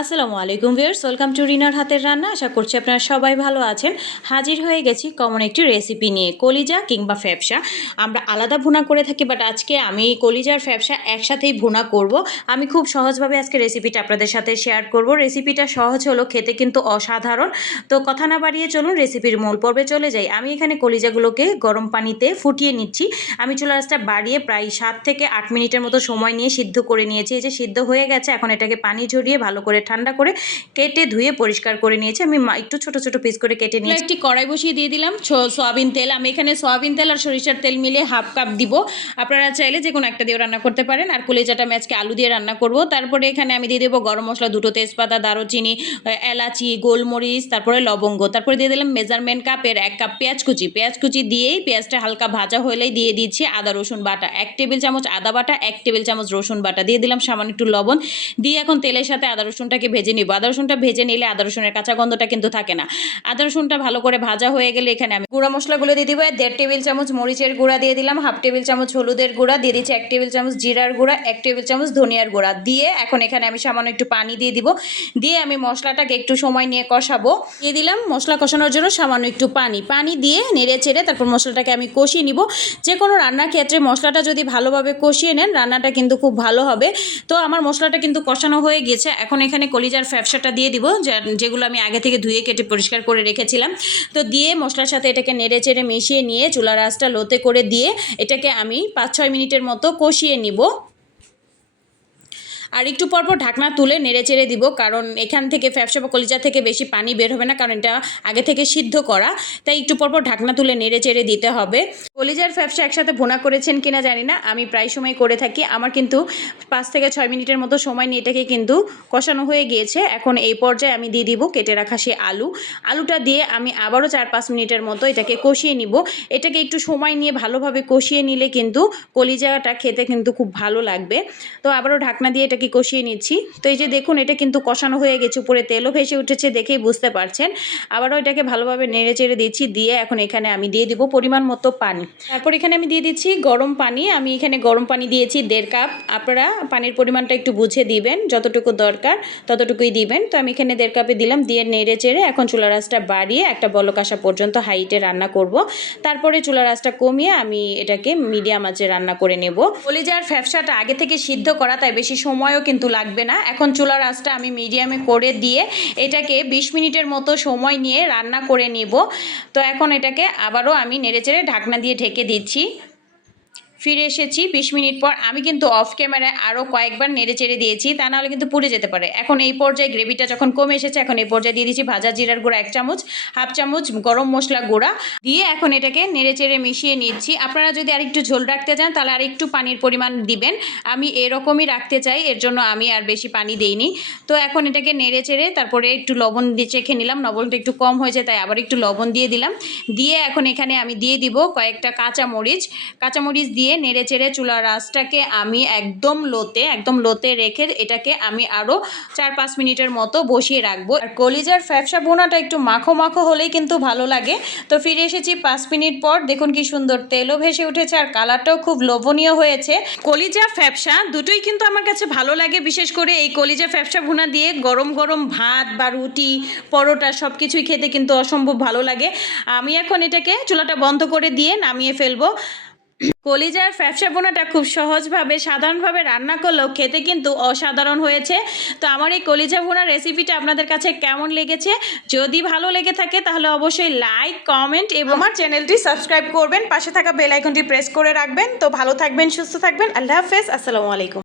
আসসালামু আলাইকুম viewers, welcome to রিনার হাতের রান্না। আশা করছি আপনারা সবাই ভালো আছেন। হাজির হয়ে গেছি কমন একটি রেসিপি নিয়ে, কলিজা কিংবা ফ্যাপসা। আমরা আলাদা ভুনা করে থাকি বাট আজকে আমি কলিজার ফ্যাপসা একসাথেই ভুনা করব। আমি খুব সহজভাবে আজকে রেসিপিটা আপনাদের সাথে শেয়ার করব। রেসিপিটা সহজ হলো, খেতে কিন্তু অসাধারণ। তো কথা না বাড়িয়ে চলুন রেসিপির মূল পর্বে চলে যাই। আমি এখানে কলিজাগুলোকে গরম পানিতে ফুটিয়ে নিচ্ছি। আমি চুলা বাড়িয়ে প্রায় সাত থেকে আট মিনিটের মতো সময় নিয়ে সিদ্ধ করে নিয়েছি। এই যে সিদ্ধ হয়ে গেছে, এখন এটাকে পানি ঝরিয়ে ভালো করে ঠান্ডা করে কেটে ধুয়ে পরিষ্কার করে নিয়েছি। আমি একটু ছোট ছোট পিস করে কেটে নিয়ে একটি কড়াই বসিয়ে দিয়ে দিলাম সয়াবিন তেল। আমি এখানে সয়াবিন তেল আর সরিষার তেল মিলিয়ে হাফ কাপ দিব। আপনারা চাইলে যে কোনো একটা দিয়েও রান্না করতে পারেন। আর কলেজাটা আমি আজকে আলু দিয়ে রান্না করব। তারপরে এখানে আমি দিয়ে দেবো গরম মশলা দুটো তেজপাতা দারুচিনি এলাচি গোলমরিচ তারপরে লবঙ্গ। তারপরে দিয়ে দিলাম মেজারমেন্ট কাপের এক কাপ পেঁয়াজ কুচি। পেঁয়াজ কুচি দিয়েই পেঁয়াজটা হালকা ভাজা হলেই দিয়ে দিচ্ছি আদা রসুন বাটা। এক টেবিল চামচ আদা বাটা এক টেবিল চামচ রসুন বাটা। দিয়ে দিলাম সামান্য একটু লবণ। দিয়ে এখন তেলের সাথে আদা রসুনটাকে ভেজে নিব। আদা রসুনটা ভেজে নিলে আদা রসুনের কাঁচা গন্ধটা কিন্তু থাকে না। আদা রসুনটা ভালো করে ভাজা হয়ে গেলে এখানে আমি গুঁড়া মশলাগুলো দিয়ে দিব। দেড় টেবিল চামচ মরিচের গুঁড়া দিয়ে দিলাম, হাফ টেবিল চামচ হলুদের গুঁড়া, দিয়ে দিচ্ছি এক টেবিল চামচ জিরার গুঁড়া, এক টেবিল চামচ ধনিয়ার গুঁড়া। দিয়ে এখন এখানে আমি সামান্য একটু পানি দিয়ে দিব। দিয়ে আমি মশলাটাকে একটু সময় নিয়ে কষাবো। দিয়ে দিলাম মশলা কষানোর জন্য সামান্য একটু পানি। পানি দিয়ে নেড়ে চেড়ে তারপর মশলাটাকে আমি কষিয়ে নিব। যে কোনো রান্নার ক্ষেত্রে মশলাটা যদি ভালোভাবে কষিয়ে নেন, রান্নাটা কিন্তু খুব ভালো হবে। তো আমার মশলাটা কিন্তু কষানো হয়ে গেছে। এখন এখানে কলিজার ফ্যাপসাটা দিয়ে দিব যেগুলো আমি আগে থেকে ধুয়ে কেটে পরিষ্কার করে রেখেছিলাম। তো দিয়ে মশলার সাথে এটাকে নেড়ে চেড়ে মিশিয়ে নিয়ে চুলার আঁচটা লোতে করে দিয়ে এটাকে আমি পাঁচ ছয় মিনিটের মতো কষিয়ে নিব। আর একটু পরপর ঢাকনা তুলে নেড়ে চেড়ে দিব, কারণ এখান থেকে ফ্যাপসা বা কলিজা থেকে বেশি পানি বের হবে না, কারণ এটা আগে থেকে সিদ্ধ করা। তাই একটু পরপর ঢাকনা তুলে নেড়ে চেড়ে দিতে হবে। কলিজার ফ্যাপসা একসাথে ভুনা করেছেন কিনা জানি না, আমি প্রায় সময় করে থাকি। আমার কিন্তু পাঁচ থেকে ছয় মিনিটের মতো সময় নিয়ে এটাকে কিন্তু কষানো হয়ে গিয়েছে। এখন এই পর্যায়ে আমি দিয়ে দিব কেটে রাখা সে আলু। আলুটা দিয়ে আমি আবারও চার পাঁচ মিনিটের মতো এটাকে কষিয়ে নিব। এটাকে একটু সময় নিয়ে ভালোভাবে কষিয়ে নিলে কিন্তু কলিজাটা খেতে কিন্তু খুব ভালো লাগবে। তো আবারও ঢাকনা দিয়ে এটাকে কষিয়ে নিচ্ছি। তো এই যে দেখুন, এটা কিন্তু কষানো হয়ে গেছে, উপরে তেলও ভেসে উঠেছে দেখেই বুঝতে পারছেন। আবারও এটাকে ভালোভাবে নেড়ে চেড়ে দিচ্ছি, দিয়ে এখন এখানে আমি দিয়ে দিব পরিমাণ মতো পানি। তারপর এখানে আমি দিয়ে দিচ্ছি গরম পানি। আমি এখানে গরম পানি দিয়েছি দেড় কাপ। আপনারা পানির পরিমাণটা একটু বুঝে দিবেন, যতটুকু দরকার ততটুকুই দিবেন। তো আমি এখানে দেড় কাপে দিলাম, দিয়ে নেড়ে চেড়ে এখন চুলা রাসটা বাড়িয়ে একটা বলক আসা পর্যন্ত হাইটে রান্না করব। তারপরে চুলা রাসটা কমিয়ে আমি এটাকে মিডিয়াম আঁচে রান্না করে নেব। কলিজার ফ্যাপসাটা আগে থেকে সিদ্ধ করা, তাই বেশি সময়ও কিন্তু লাগবে না। এখন চুলার আঁচটা আমি মিডিয়ামে করে দিয়ে এটাকে বিশ মিনিটের মতো সময় নিয়ে রান্না করে নিব। তো এখন এটাকে আবারও আমি নেড়েচেড়ে ঢাকনা দিয়ে ঢেকে দিচ্ছি। ফিরে এসেছি, বিশ মিনিট পর। আমি কিন্তু অফ ক্যামেরায় আরও কয়েকবার নেড়ে চেড়ে দিয়েছি, তা নাহলে কিন্তু পুড়ে যেতে পারে। এখন এই পর্যায়ে গ্রেভিটা যখন কমে এসেছে, এখন এই পর্যায়ে দিয়ে দিচ্ছি ভাজা জিরার গুঁড়া এক চামচ, হাফ চামচ গরম মশলা গুঁড়া। দিয়ে এখন এটাকে নেড়ে চেড়ে মিশিয়ে নিচ্ছি। আপনারা যদি আরেকটু ঝোল রাখতে চান, তাহলে আর একটু পানির পরিমাণ দিবেন। আমি এরকমই রাখতে চাই, এর জন্য আমি আর বেশি পানি দেইনি। তো এখন এটাকে নেড়ে চেড়ে তারপরে একটু লবণ দিয়ে চেখে নিলাম। লবণটা একটু কম হয়েছে, তাই আবার একটু লবণ দিয়ে দিলাম। দিয়ে এখন এখানে আমি দিয়ে দিব কয়েকটা কাঁচা মরিচ দিয়ে নেড়ে চেড়ে চুলার রাসটাকে আমি একদম লোতে একদম লোতে রেখে এটাকে আমি আরও চার পাঁচ মিনিটের মতো বসিয়ে রাখব। আর কলিজার ফ্যাপসা বোনাটা একটু মাখো মাখো হলেই কিন্তু ভালো লাগে। তো ফিরে এসেছি পাঁচ মিনিট পর, দেখুন কি সুন্দর তেলও ভেসে উঠেছে আর কালারটাও খুব লোভনীয় হয়েছে। কলিজা ফ্যাপসা দুটোই কিন্তু আমার কাছে ভালো লাগে, বিশেষ করে এই কলিজা ফ্যাপসা ভুনা দিয়ে গরম গরম ভাত বা রুটি, পরোটা সব কিছুই খেতে কিন্তু অসম্ভব ভালো লাগে। আমি এখন এটাকে চুলাটা বন্ধ করে দিয়ে নামিয়ে ফেলব। কলিজার ফ্যাপসা বোনাটা খুব সহজভাবে, সাধারণভাবে রান্না করলেও খেতে কিন্তু অসাধারণ হয়েছে। তো আমার এই কলিজা বোনার রেসিপিটা আপনাদের কাছে কেমন লেগেছে? যদি ভালো লেগে থাকে তাহলে অবশ্যই লাইক কমেন্ট এবং আমার চ্যানেলটি সাবস্ক্রাইব করবেন, পাশে থাকা বেল আইকনটি প্রেস করে রাখবেন। তো ভালো থাকবেন, সুস্থ থাকবেন। আল্লাহ হাফেজ, আসসালামু আলাইকুম।